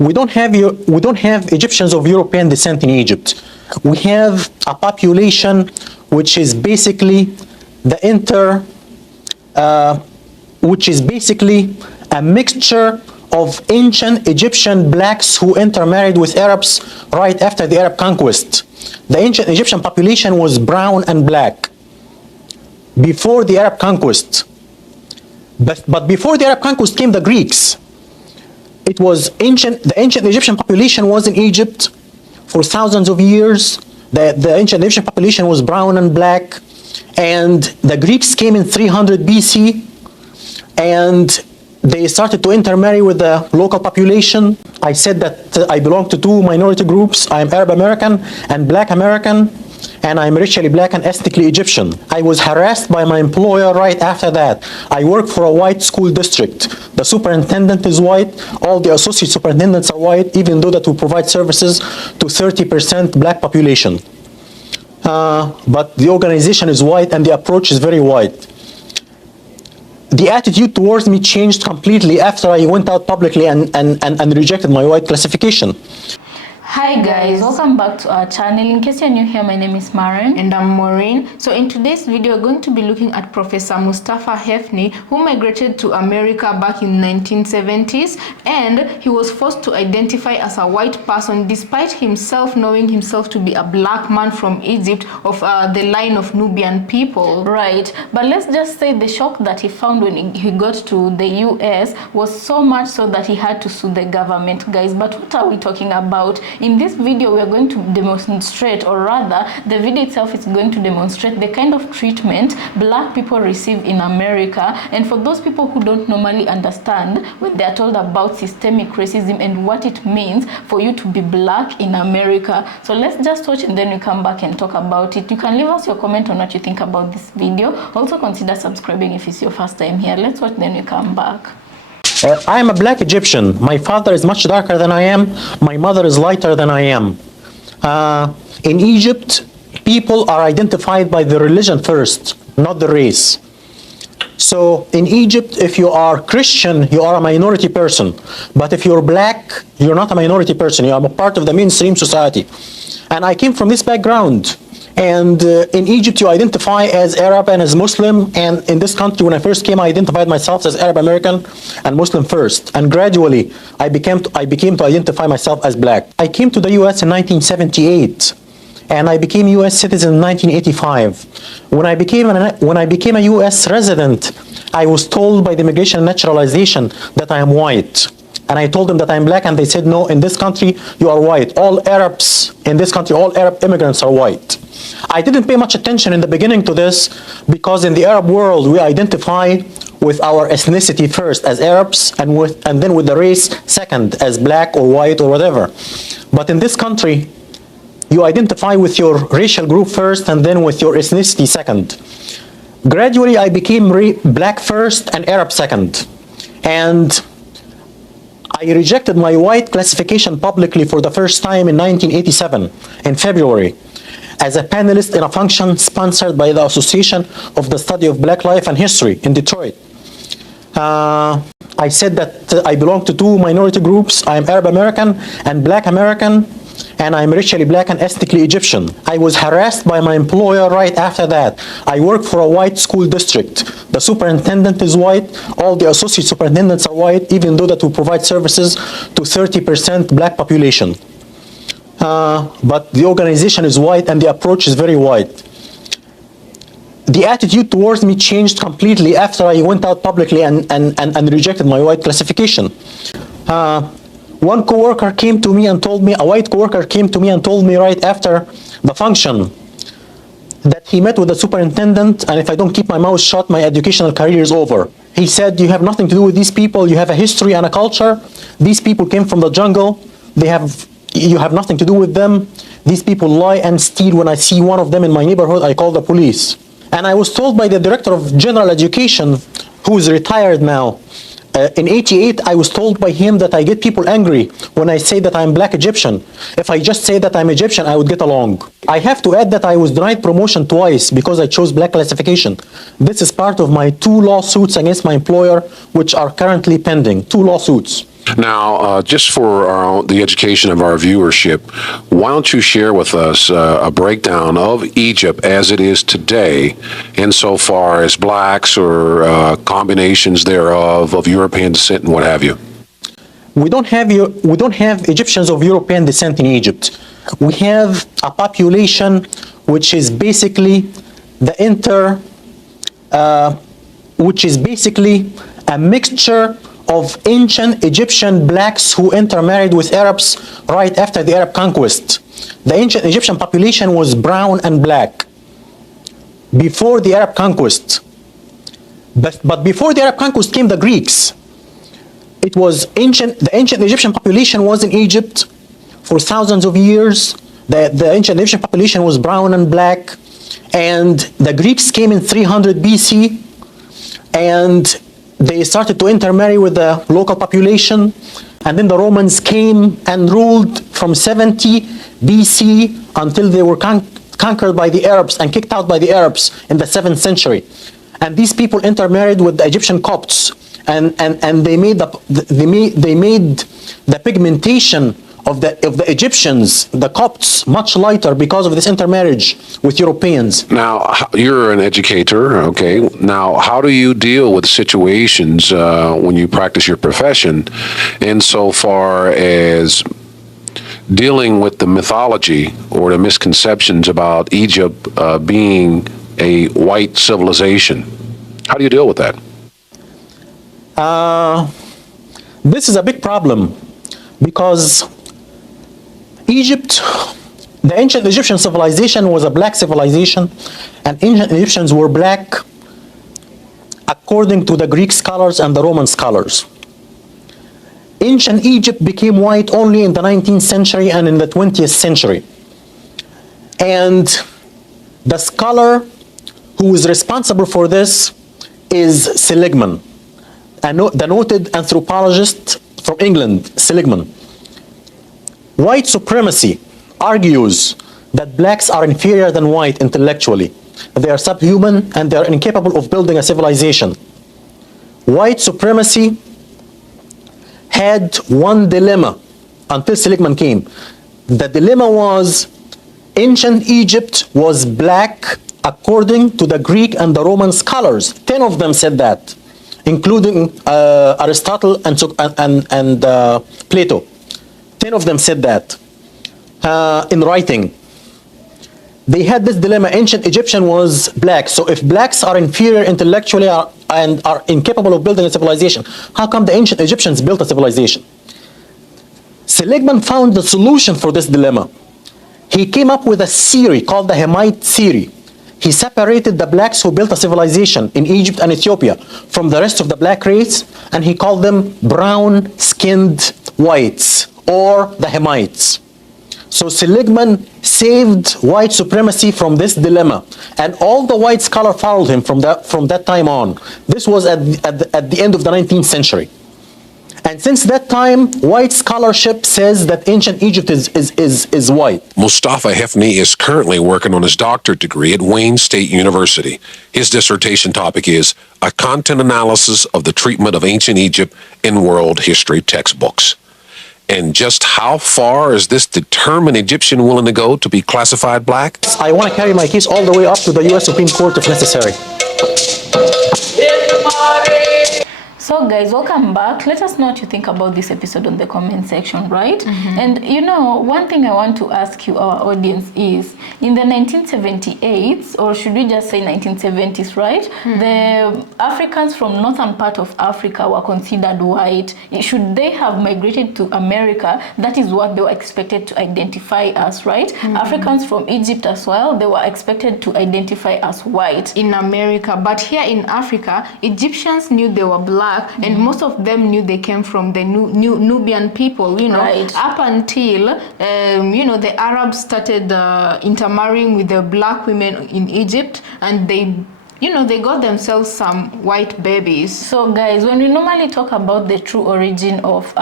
we don't have Egyptians of European descent in Egypt. We have a population which is basically a mixture of ancient Egyptian blacks who intermarried with Arabs right after the Arab conquest. The ancient Egyptian population was brown and black before the Arab conquest. But before the Arab conquest came the Greeks. The ancient Egyptian population was in Egypt for thousands of years. The ancient Egyptian population was brown and black, and the Greeks came in 300 BC, and they started to intermarry with the local population. I said that I belong to two minority groups. I am Arab American and Black American, and I'm racially black and ethnically Egyptian. I was harassed by my employer right after that. I work for a white school district. The superintendent is white. All the associate superintendents are white, even though that we provide services to 30% black population. But the organization is white and the approach is very white. The attitude towards me changed completely after I went out publicly and rejected my white classification. Hi guys, welcome back to our channel. In case you're new here, my name is Maren and I'm Maureen. So in today's video, we're going to be looking at Professor Mostafa Hefny, who migrated to America back in 1970s, and he was forced to identify as a white person despite himself knowing himself to be a black man from Egypt of the line of Nubian people. Right, but let's just say the shock that he found when he got to the US was so much so that he had to sue the government, guys. But what are we talking about? In this video, we are going to demonstrate, or rather, the video itself is going to demonstrate the kind of treatment black people receive in America. And for those people who don't normally understand when they are told about systemic racism and what it means for you to be black in America. So let's just watch and then we come back and talk about it. You can leave us your comment on what you think about this video. Also consider subscribing if it's your first time here. Let's watch, then we come back. I am a black Egyptian. My father is much darker than I am. My mother is lighter than I am. In Egypt, people are identified by the religion first, not the race. So in Egypt, if you are Christian, you are a minority person. But if you're black, you're not a minority person. You are a part of the mainstream society. And I came from this background. And in Egypt, you identify as Arab and as Muslim. And in this country, when I first came, I identified myself as Arab American and Muslim first. And gradually, I became to identify myself as black. I came to the US in 1978, and I became US citizen in 1985. When I became a US resident, I was told by the Immigration and Naturalization that I am white. And I told them that I'm black, and they said, no, in this country, you are white. All Arabs in this country, all Arab immigrants are white. I didn't pay much attention in the beginning to this, because in the Arab world, we identify with our ethnicity first as Arabs, and then with the race second as black or white or whatever. But in this country, you identify with your racial group first and then with your ethnicity second. Gradually, I became black first and Arab second. And I rejected my white classification publicly for the first time in 1987, in February, as a panelist in a function sponsored by the Association of the Study of Black Life and History in Detroit. I said that I belong to two minority groups. I am Arab American and Black American, and I'm racially black and ethnically Egyptian. I was harassed by my employer right after that. I work for a white school district. The superintendent is white. All the associate superintendents are white, even though that we provide services to 30% black population. But the organization is white and the approach is very white. The attitude towards me changed completely after I went out publicly and rejected my white classification. One coworker came to me and told me, a white coworker came to me and told me right after the function that he met with the superintendent, and if I don't keep my mouth shut, my educational career is over. He said, you have nothing to do with these people. You have a history and a culture. These people came from the jungle. You have nothing to do with them. These people lie and steal. When I see one of them in my neighborhood, I call the police. And I was told by the director of general education, who is retired now, in '88, I was told by him that I get people angry when I say that I'm black Egyptian. If I just say that I'm Egyptian, I would get along. I have to add that I was denied promotion twice because I chose black classification. This is part of my 2 lawsuits against my employer, which are currently pending. 2 lawsuits. Now, just for the education of our viewership, why don't you share with us a breakdown of Egypt as it is today, insofar as blacks or combinations thereof of European descent and what have you? We don't have Egyptians of European descent in Egypt. We have a population which is basically a mixture of ancient Egyptian blacks who intermarried with Arabs right after the Arab conquest. The ancient Egyptian population was brown and black before the Arab conquest. But before the Arab conquest came the Greeks. It was the ancient Egyptian population was in Egypt for thousands of years. The ancient Egyptian population was brown and black, and the Greeks came in 300 BC, and they started to intermarry with the local population, and then the Romans came and ruled from 70 BC until they were conquered by the Arabs and kicked out by the Arabs in the 7th century. And these people intermarried with the Egyptian Copts, and they made the pigmentation of the Egyptians, the Copts, much lighter because of this intermarriage with Europeans. Now, you're an educator, okay? Now, how do you deal with situations when you practice your profession insofar as dealing with the mythology or the misconceptions about Egypt being a white civilization? How do you deal with that? This is a big problem because Egypt, the ancient Egyptian civilization was a black civilization, and ancient Egyptians were black according to the Greek scholars and the Roman scholars. Ancient Egypt became white only in the 19th century and in the 20th century. And the scholar who is responsible for this is Seligman, the noted anthropologist from England, Seligman. White supremacy argues that blacks are inferior than white intellectually. They are subhuman and they are incapable of building a civilization. White supremacy had one dilemma until Seligman came. The dilemma was ancient Egypt was black according to the Greek and the Roman scholars. 10 of them said that, including Aristotle and Plato. 10 of them said that in writing. They had this dilemma. Ancient Egyptian was black. So if blacks are inferior intellectually and are incapable of building a civilization, how come the ancient Egyptians built a civilization? Seligman found the solution for this dilemma. He came up with a theory called the Hemite theory. He separated the blacks who built a civilization in Egypt and Ethiopia from the rest of the black race, and he called them brown-skinned whites, or the Hemites. So Seligman saved white supremacy from this dilemma, and all the white scholars followed him from that time on. This was at the end of the 19th century. And since that time, white scholarship says that ancient Egypt is white. Mostafa Hefny is currently working on his doctorate degree at Wayne State University. His dissertation topic is a content analysis of the treatment of ancient Egypt in world history textbooks. And just how far is this determined Egyptian willing to go to be classified black? I want to carry my case all the way up to the U.S. Supreme Court if necessary. So guys, welcome back. Let us know what you think about this episode on the comment section, right? Mm-hmm. And you know, one thing I want to ask you, our audience, is in the 1978s, or should we just say 1970s, right? Mm-hmm. The Africans from northern part of Africa were considered white. Should they have migrated to America, that is what they were expected to identify as, right? Mm-hmm. Africans from Egypt as well, they were expected to identify as white in America. But here in Africa, Egyptians knew they were black, and most of them knew they came from the Nubian people, you know, right. Up until, you know, the Arabs started intermarrying with the black women in Egypt, and they you know, they got themselves some white babies. So guys, when we normally talk about the true origin of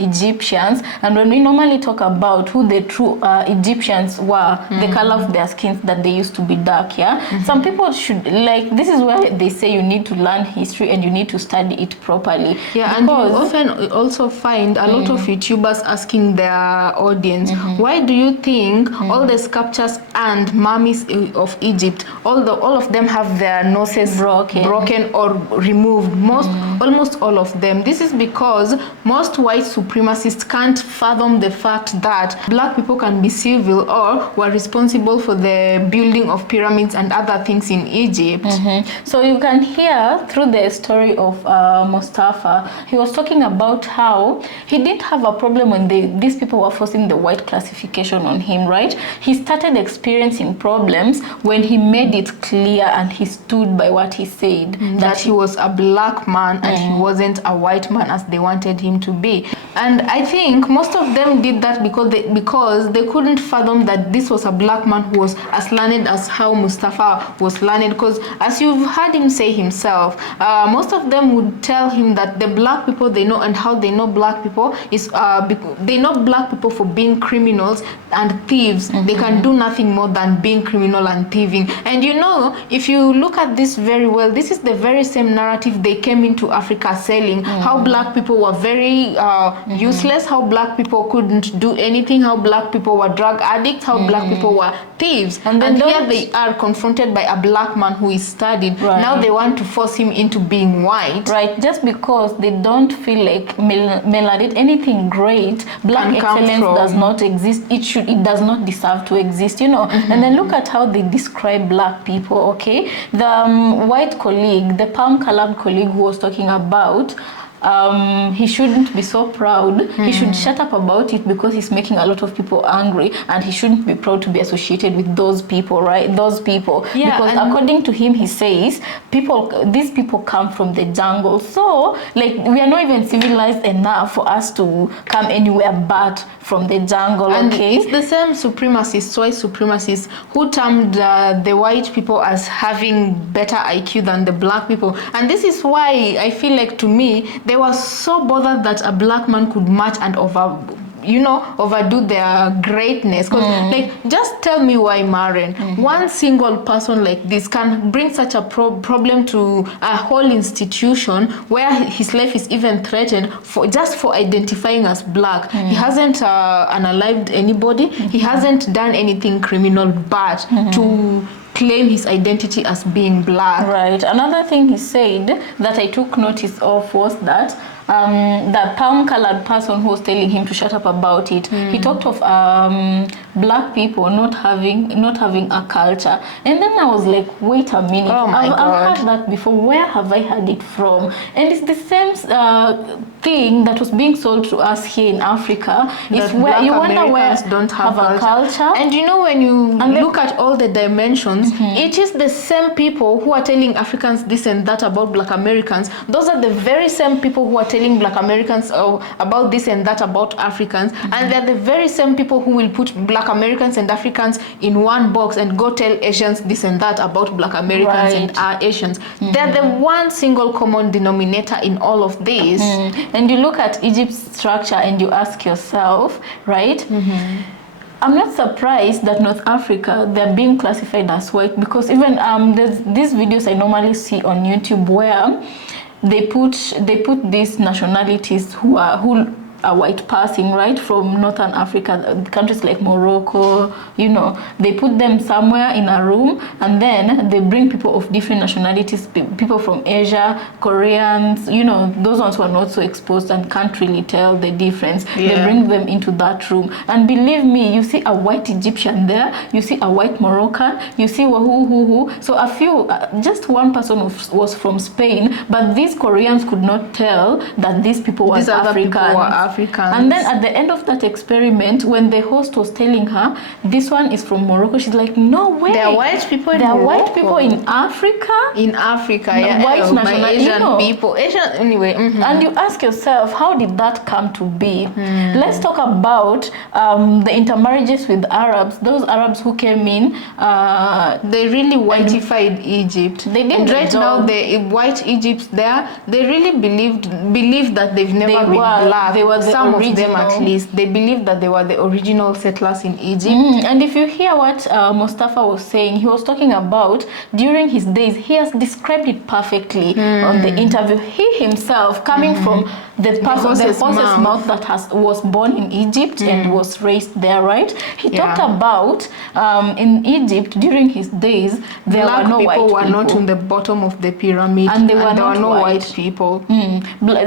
Egyptians, and when we normally talk about who the true Egyptians were, the color of their skins, that they used to be dark, yeah? Some people should, like, this is where they say you need to learn history and you need to study it properly. Yeah, and you often also find a lot of YouTubers asking their audience, why do you think all the sculptures and mummies of Egypt, all of them have their noses broken or removed? Almost all of them. This is because most white supremacists can't fathom the fact that black people can be civil or were responsible for the building of pyramids and other things in Egypt. So you can hear through the story of Mustafa, he was talking about how he didn't have a problem when these people were forcing the white classification on him, right? He started experiencing problems when he made it clear and he stood by what he said, that he was a black man and he wasn't a white man as they wanted him to be. And I think most of them did that because they couldn't fathom that this was a black man who was as learned as how Mustafa was learned. Because as you've heard him say himself, most of them would tell him that the black people they know and how they know black people is they know black people for being criminals and thieves. They can do nothing more than being criminal and thieving. And you know, if you look at this very well, this is the very same narrative they came into Africa selling, how black people were very useless, how black people couldn't do anything, how black people were drug addicts, how black people were thieves. And here they are confronted by a black man who is studied. Now they want to force him into being white. Right, just because they don't feel like melanin, anything great, black excellence does not exist. It does not deserve to exist, you know. And then look at how they describe black people, okay? The white colleague, the palm-colored colleague who was talking about, he shouldn't be so proud. He should shut up about it because he's making a lot of people angry, and he shouldn't be proud to be associated with those people, right? Those people. Yeah, because according to him, he says, these people come from the jungle. So, like, we are not even civilized enough for us to come anywhere but from the jungle, and okay? it's the same supremacists, white supremacists, who termed the white people as having better IQ than the black people. And this is why I feel like, to me, they were so bothered that a black man could match and overdo their greatness. Because like, just tell me why, Maren, one single person like this can bring such a problem to a whole institution where his life is even threatened just for identifying as black. He hasn't unalived anybody. He hasn't done anything criminal, but to claim his identity as being black. Right. Another thing he said that I took notice of was that the palm-colored person who was telling him to shut up about it, he talked of black people not having a culture. And then I was like, wait a minute, I've heard that before. Where have I heard it from? And it's the same thing that was being sold to us here in Africa. It's where you wonder where don't have a culture. And you know, when you look at all the dimensions, it is the same people who are telling Africans this and that about black Americans. Those are the very same people who are telling black Americans about this and that about Africans. And they're the very same people who will put black Americans and Africans in one box and go tell Asians this and that about black Americans and Asians. They're the one single common denominator in all of this. And you look at Egypt's structure and you ask yourself, right? I'm not surprised that North Africa, they're being classified as white, because even there's these videos I normally see on YouTube where they put these nationalities who are white passing, right, from Northern Africa, countries like Morocco, you know, they put them somewhere in a room, and then they bring people of different nationalities, people from Asia, Koreans, you know, those ones who are not so exposed and can't really tell the difference. They bring them into that room, and believe me, you see a white Egyptian there, you see a white Moroccan, you see who. So a few, just one person was from Spain, but these Koreans could not tell that these people were Africans. Africans. And then at the end of that experiment, when the host was telling her, this one is from Morocco, she's like, no way. There are white people in There are Morocco. white people in Africa. In Africa, yeah. White my national, Asian people. Asian, anyway. And you ask yourself, how did that come to be? Let's talk about the intermarriages with Arabs. Those Arabs who came in. They really whiteified Egypt. They did and the right job. now, the white Egypt there, they really believed that they've never been black. They were the Some original. of them at least. They believed that they were the original settlers in Egypt. And if you hear what Mustafa was saying, he was talking about during his days, he has described it perfectly on the interview. He himself, coming from the horse's mouth that was born in Egypt and was raised there, right? He talked about in Egypt during his days, there Black were no people white were people. not on the bottom of the pyramid, And there were no white. white people.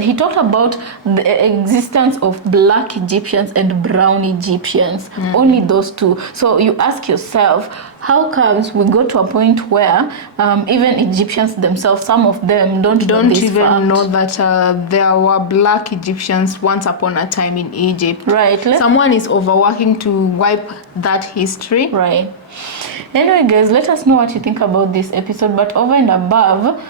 He talked about the existence of black Egyptians and brown Egyptians, only those two. So you ask yourself, how comes we go to a point where even Egyptians themselves, some of them don't even know that there were black Egyptians once upon a time in Egypt. Right. Someone is overworking to wipe that history. Right. Anyway, guys, let us know what you think about this episode. But over and above,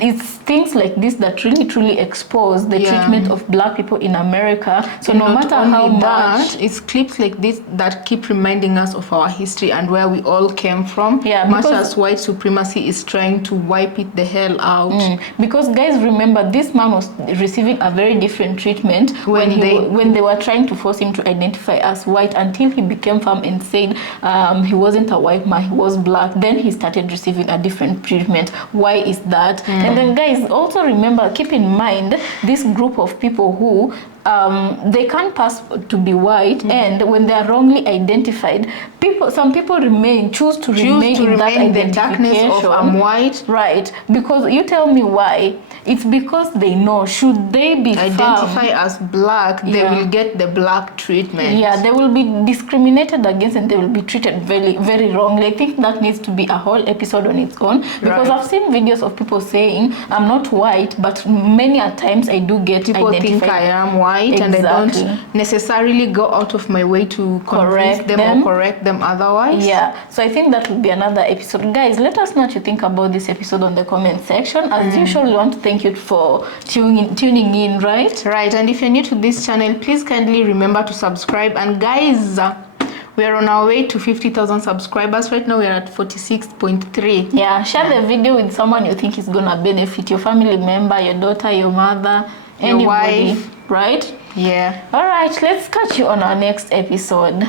it's things like this that really truly expose the treatment of black people in America. So And no not matter only how that, much, it's clips like this that keep reminding us of our history and where we all came from. Yeah, much because- as white supremacy is trying to wipe it the hell out. because guys, remember, this man was receiving a very different treatment when they were trying to force him to identify as white, until he became firm and said he wasn't a white man, he was black. Then he started receiving a different treatment. Why is that? And then guys, also remember, keep in mind this group of people who they can't pass to be white, and when they are wrongly identified, some people choose to remain in that in the darkness of I'm white. Right, because you tell me why. It's because they know, should they be Identify as black, they will get the black treatment. Yeah, they will be discriminated against and they will be treated very, very wrongly. I think that needs to be a whole episode on its own, because I've seen videos of people saying, I'm not white, but many a times I do get People identified. think I am white, and I don't necessarily go out of my way to correct them or correct them otherwise. Yeah, so I think that will be another episode. Guys, let us know what you think about this episode on the comment section. As usual, we want to thank you for tuning in, right? Right, and if you're new to this channel, please kindly remember to subscribe. And guys, we are on our way to 50,000 subscribers. Right now we are at 46.3. Yeah, share the video with someone you think is gonna benefit, your family member, your daughter, your mother, your anybody, wife, right? Yeah. All right, let's catch you on our next episode.